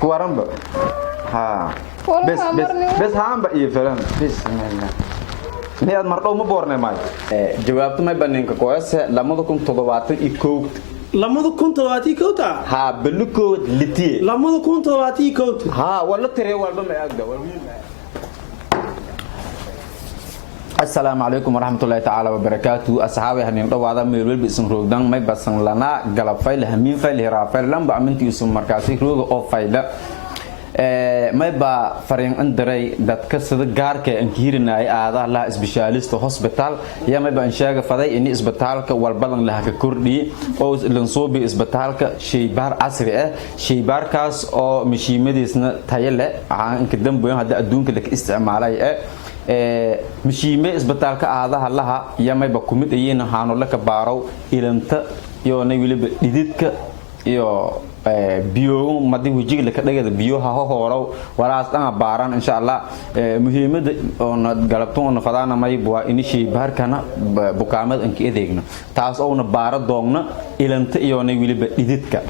كوارنبا ها بس هام بقى يفرن بسم الله نياد مرقو ما بورنا ماي جوابت ما بنينك كويس لما كنت تضبطت إيكو لما كنت واتي كوتا ها بلوكو لتي لما كنت واتي كوتا ها ولا تري ولا ما أقدر السلام عليكم ورحمة الله تعالى وبركاته أصحابي هني نطوع هذا ميرول باسم رودان ما يبصن لنا قلب فايل همين فايل هرا فايل لم بعمنتي اسم مركزي رود أو فايل ما يبقى فريق أندري دتك صدق جارك إنكيرنا هذا لا إسبيشاليست هوسبيتال يا ما يبقى إنشاء فضاي إني إسبيتالك والبلن لها ككردي أو لنصوبي إسبيتالك شيبار عصري شيبار كاس أو مشي مديسنا تايله عن كدم بيوم هذا أدون كلك استعمالي مشيمة إسبتالك هذا هلا يا ما يبقومت أيين هانو لك بارو إلنت يو نيجي بديتك يو بيو ما دي وجيك لك ده بيو ها هورو ولا أصلا باران إن شاء الله مهمة أن قلبتون فدانا ما يبوا إني شيء بهر كنا بكامل إنك إذيعنا تاس أو نبارة دوغنا إلنت يو نيجي بديتك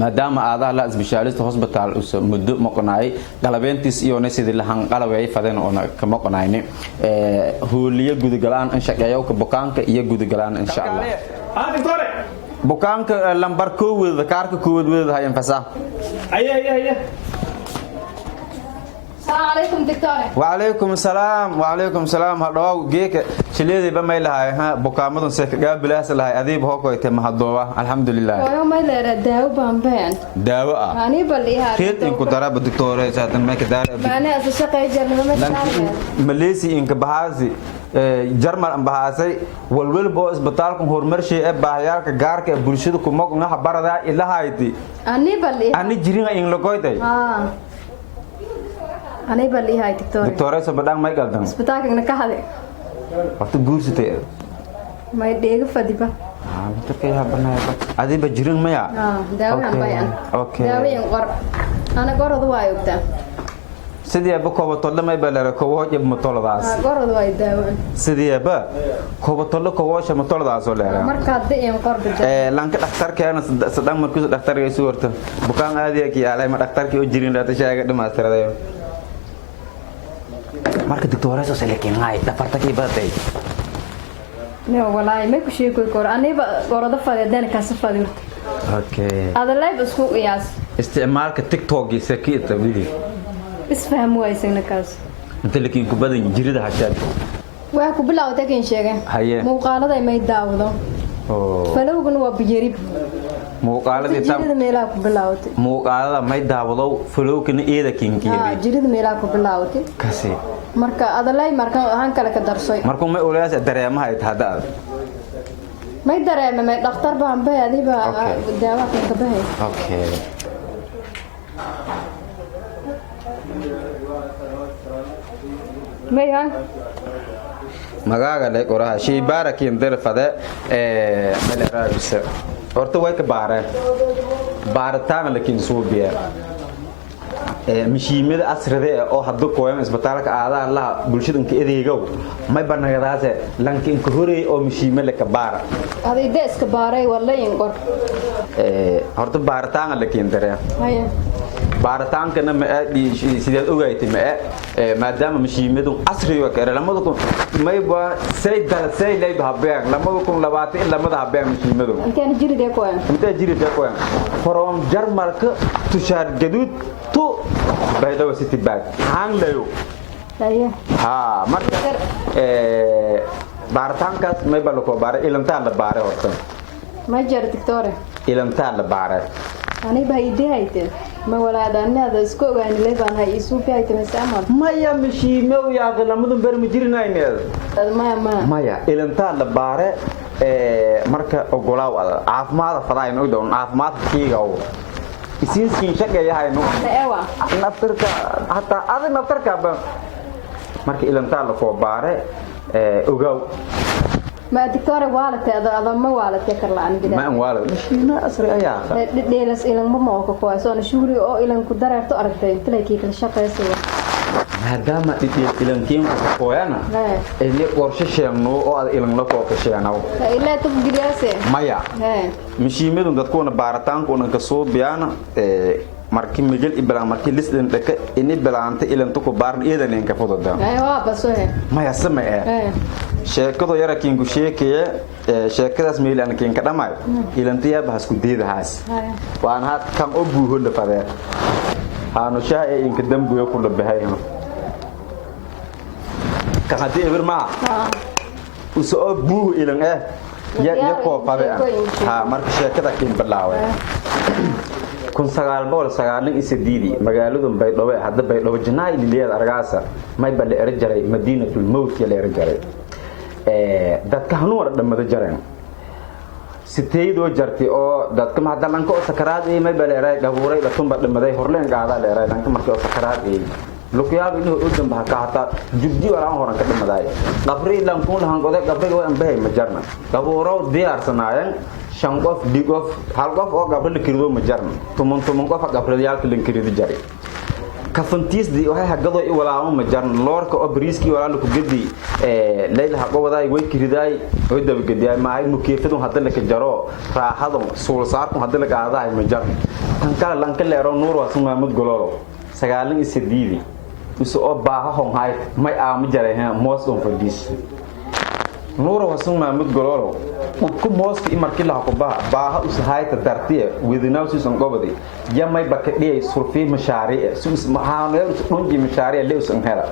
maadaama aadaha la isbitaalista hospital muddo maqnaay galabeentis iyo neesidi lahan qalabay fadeen oo ka maqnaayni hooliye gudgalaan in shaqeeyo ka bukaanka iyo gudgalaan insha Allah bukaanka lambar koowada kaarka koowada hayan fasaa ay السلام عليكم دكتور وعليكم السلام هدو جيك شليدي بما لهاي ها بوكامدون سيك قابلاس لهاي اديب هوكو يتم هدووا الحمد لله ويوم ما لera daawo baan daawo ani baliha كيد انكو درب دكتور ساتن ما كدار انا shaqay jarnimo ma shaqay ماليسي انك بهاسي jarmal aan bahaasay walwalba isbitaalka horumarshay ee baahiyaalka gaarka ee bulshada ku maqna xabarada ilahayti ani jirin in lagoyday أنا بلي هاي دكتورة سبدان ما يقدم. سبتاك إنك هذا. وقت جورس تير. ما يديك فديبا. متكيها بناء. هذه بجرين مايا. داوي عم بيان. داوي ينقر. أنا قرر دواي وقتها. سيدي أبو كوبا طلع ما يبلغ كوبا يب مطلع داس. قرر دواي داوي. سيدي أبا كوبا طلع كوبا شو مطلع داس ولا؟ مركز دي ينقر بجد. لانك دكتور كأنا صدق مركز دكتور يسورته. بكان هذه كي على ما دكتور كي أجرين لا تشاهد قدام أسترا ده. marka doctorayso selekin hay dafarta ki baday no wallahi ma ku sheego kor aniba qorada fadhiyeen ka safadii okay adalay isku qiyaas isticmaalka tiktok iyo sakiita wili isfaham waysayna kaas inta lakin ku badan jirida hashaad waa ku bilowday kan sheegay muuqaalada may daawado falowgan waa bijirib muuqaalada jirida meelaha ku bilowday muuqaalada may daawado falowgan eeda kinkiiri jirida meelaha ku bilowday kasi marka adalay marka ahaan kala ka darsoy markuu ma oolaas dareemaha ay tahdaa may dareema may dhakhtar baan baadiba daawa ka bahay okay mayan magaaga leh qoraha shay baarakin darfada malaraabisa horta way ka baaritaan laakiin soo biya mishiimada asrade oo hadda kooyan isbitaalka aadaha la bulshada inka adeegow may banagadaase lankin ka horeey oo mishiime la ka baara aday deeska baaray wallayn qor horta baaritaan laakiin dareen haya baaritaanka ma sidaad ogaaytay maadaama mishiimadu asriga ka lamada may ba say lay habeen lamada 20 lamada habeen mishiimadu inta jiride kooyan from jarmalka tushaar gaduud to baydawa city bag hang layo ha marka baaritaankaas may ba lako baare ilantaa la baare horta ma jar doctor ilantaa la baare ani baydayte ma walaadanaada isku ogaan leeban hay isu fiayte masama maya mishiime u yaaqo lamadu bar ma jirinayneed maya ilantaa la baare marka ogolaaw caafimaad fadaayn oo doon caafimaadkiiga oo isiin shaqeeyahay no ewa naftarka hatta aad naftarka ba marka ilantaa la foo baare ogaaw ما دكتور والدتي هذا ما والدتي كرلان بدا ما والد مشينا أسرع يا أخي ديلس إلى ماما كويس أنا شغلي أو إلى كدرة تأرتي تلاقي كل شقة يسوى هذا ما إلى كيم كويانا اللي قرش شيء أو إلى لا قرش شيء أنا إلا تبغي راسه مايا مشي مدن تكون بارتان كون كسو بيانا markii migil iblaan markii lisdan dhaka in iblaanta ilantu ku baarn iidan ka fudada waa basohe ma yasamee sheekado yara kiin ku sheekay sheekadaas meelan kiin ka dhamay ilantiya bahas ku deedahaas waan had kan oo buuho la fadee haanu shaa in ka dambuyo ku labahay ka hadii ibirma usoo buuho ilan ya ko fadee ha markii sheekada kiin bilaaway kun sagaal bool sagaalin isdiidi magaaladu Baydhabo hadda Baydhabo jinaay leeyad argaasa may bal erjaray Madiinatul Mawt ya erjaray dadka hanuur dhamada jareen siteedo jartay oo dadka ma hadda lanka oo sakaraad may bal eray gabuuray dhatumba dhamaday horleen qaada leeray lanka markii oo sakaraad luqyaab inuu u dambaha ka hata jubdi wala horan ka dhamaday qabri lan kun lahan goday qabriga waan bahay ma jarna gabuuro diyaarsanaayeen shan qof digof hal qof oo gabdho la kirido ma jarna tumun qof gabdhayaalka la kirido jari kafantiisdi waxay hagado i walaamo ma jarna loorka oo briiski walaalo ku gadi leeylaha qowaday way kiriday oo daba gadiay ma ay mukeefadu hadda la ka jaro raaxado suul saarku hadda la qaaday ma jarna tan kala lanka leero nuur waa sumaamad gololo sagaalin isdiidi usoo baaha hon hay may aama jaray moos on fadis nuur waa sumaamad gololo ku mooski markii la ku baaha usahayta dartiye widinaasu san gobadi yamay bakadiyay surfi mashaariic sus maxaanay dhunji mashaariic leesan hela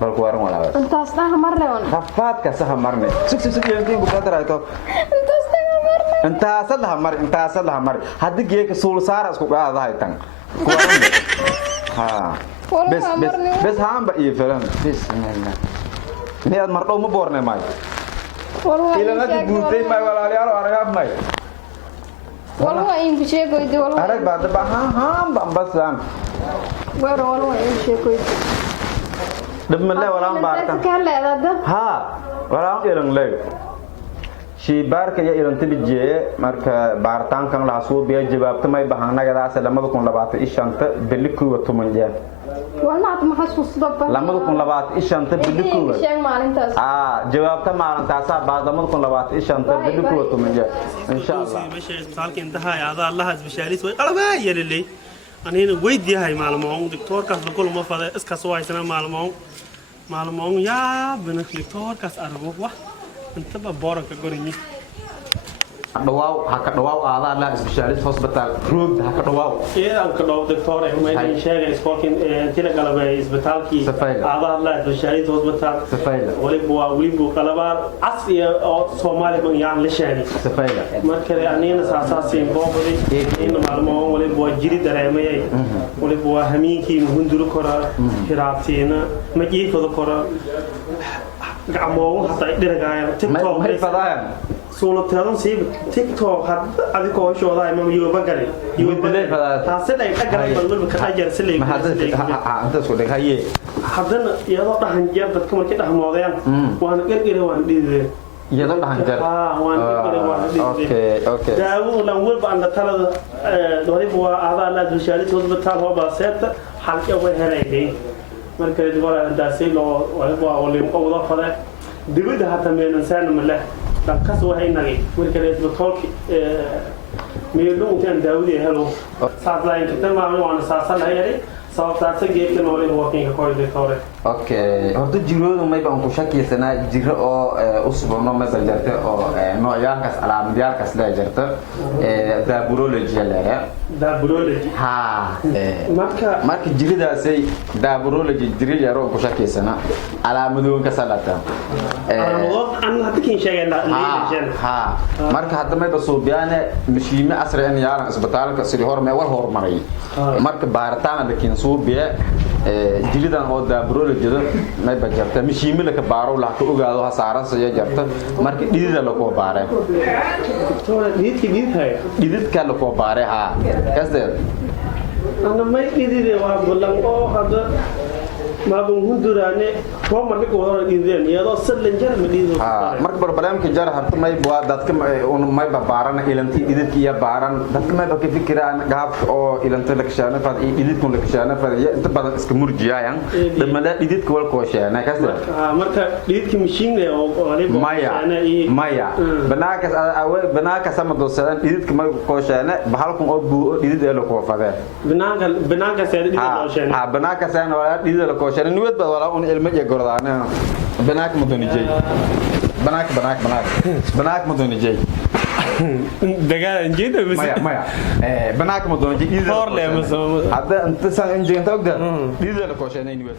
balku waran wala intaas dhaha marne wana rafaadka saha marne sug yeeltiin ku qadarayto intaas dhaha mar hadii geeka suul saara isku qaadahay tan ha bes haamba iyo filan bismillah niyaad mar dhow ma boornay maay إلى أن تبوتي ما ولا ليالو أرجع ماي. والله إن بشيء كويس والله. أرجع بعد بهم بمبسان. والله إن شيء كويس. دم الله ولا بارك. ها ولا إيران لي. شي بارك يا إيران تبجي مرك بارتان كان لاسو بيا جواب تماي بهانا كذا سلامة بكون لبعض إيشانت بلكو وتمنجان. والله ما حسوس ضبط لما تكون لبعض إيش أنت بدكوا جوابته ما أنت أصلا بعد لما تكون لبعض إيش أنت بدكوا تمنجا إن شاء الله ماشي سالك انتهى هذا الله عز بشاريس أنا ما يللي أنا هنا ويدي هاي معلومة دكتور كاس بقول ما فاضي إسكاس واي سنة معلومة يا بن دكتور كاس أربعة أنت ببارك قريني دواو هكذا دواو هذا لا سبيشاليست هوسبيتال روب هكذا دواو إيه أنك دكتور هم يجي شيء سبوركين تيلا قلبه إسبيتال كي هذا لا سبيشاليست هوسبيتال ولي بو قلبه أصلي أو سومالي من يعمل لشاني ما كره أني نساسين بوبلي إن معلومة ولي بو جري درامي ولي بو همين كي مهندلو كرا هراتينا ما يجي كذا كرا قاموا حتى يدرجايا تكتوك ما يفضايا سولو تلون سيب تيك توك هاد أبي كوي شو هذا ما يو بقري يو بقري هاسد أي أقرب بقول بكتاجر سلي ما هذا أنت سؤالك هاي هذا يلا ده هنجيب بتكمل كده هموضيع وأنا كده وأنا دي يلا ده هنجيب وأنا كده وأنا دي أوكي ده لو ول بعند تلا دوري بوا هذا لا تشاري توز بتاعه هو بسيط حلقة وين هنيدي مركز دوري عند سيلو ولا بوا ولا مقوضة فلا دبده حتى من إنسان مله دكتور وهاي نجي مركز دكتور ميلون كان داودي هلو سافلاين كتير ما عملوا عن ساسان هاي سافلات سجيت كنوري واقين كقول دكتور اوكي هذا جيرو ما يبقى انكو شكل سنة جيرو او أسبوع ما بجرته او نوعيان كاس على مديار كاس لا جرته دابرولوجي لا دابرولوجي ها مارك جيرو ده سي دابرولوجي جيرو يارو انكو شكل سنة على مدون كاس لا تا أنا هتكين شيء ها مارك حتى ما يبصوا بيانه مشيمة أسرع إن يارن إسبتال كسر هور ما هور مري مارك بارتان لكن صوبيا جلدا أو دابرولوجي ده ما بجرته مشيمة لك بارو لا كأوجا ده سارة سيا جرته مارك جلدا لكوا باره جلد كلكوا باره ها كذا أنا ما يدري وابلغ أو هذا ما بنهندرانه هو مركب وضع الإنسان يلا سلم جرم الإنسان marka barnaamijka jar harta may baa dadka may baaran ilanti ididkiya baaran dadka may ka fikiraan gaab oo ilanta la kashaana fad ididkun la kashaana fad inta badan iska murjiyaan dhamada ididka wal koosheena kasda marka ididki mishiin oo maya banaaka sama doosan ididka may koosheena bahalkun oo buu idid ee la koofadeen banaanka saadid koosheena banaaka saan wala idid la koosheena niwad bad wala un ilmo iyo gordaana banaaka mudunijay banaak ma doon jey dagaal jeedo maya banaak ma doon jey hor leeyahay hadda inta san injin tawda diida la kooshanayni wad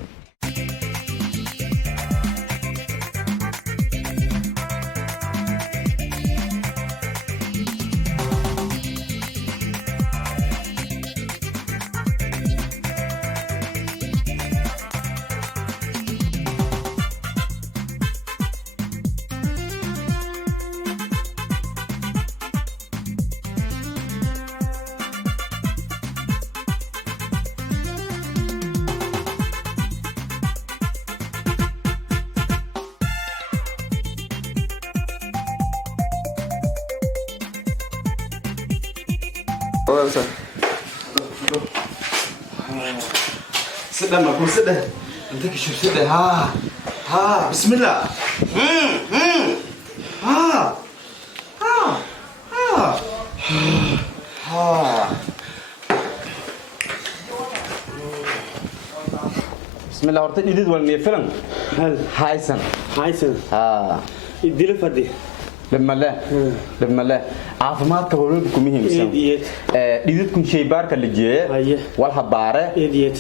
سده ما كل سده انت كشوف سده ها بسم الله ها بسم الله horta idid wal neefilan هل haysan يديله فدي لما لا caafimaadka hawlku muhiimsan dhididku shaybaarka la jeeyay wal habaare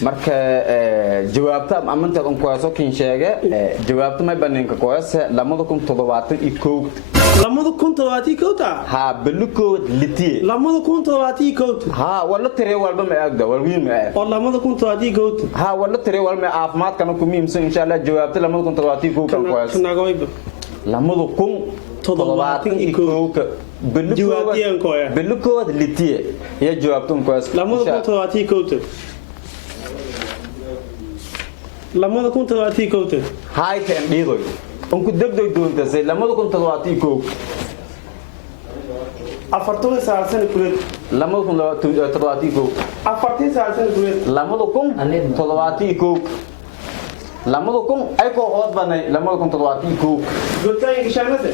marka jawaabta amantaad on kuwaaso kin sheege jawaabta may baninka kuwaasa 2021 ha balkood litii 2021 ha wala tire walba ma aagda wal wiin ma aag 2021 ha wala tire walba caafimaadka ku muhiimsan insha Allah jawaabta 2021 kan kuwaasa lamadu kun toddobaatan kooka bilkood litii ya jawaabtun kuwaas lamadu kun toddobaatan kooka hay kan dhiidoy on ku degdoy doonta say lamadu kun toddobaatan kooka afartan saacan kuleed lamadu kun toddobaatan kooka afartan saacan kuleed lamadu kun toddobaatan kooka lamadu kun ay ko hood banay lamadu kun toddobaatan kooka gurtaan gashanade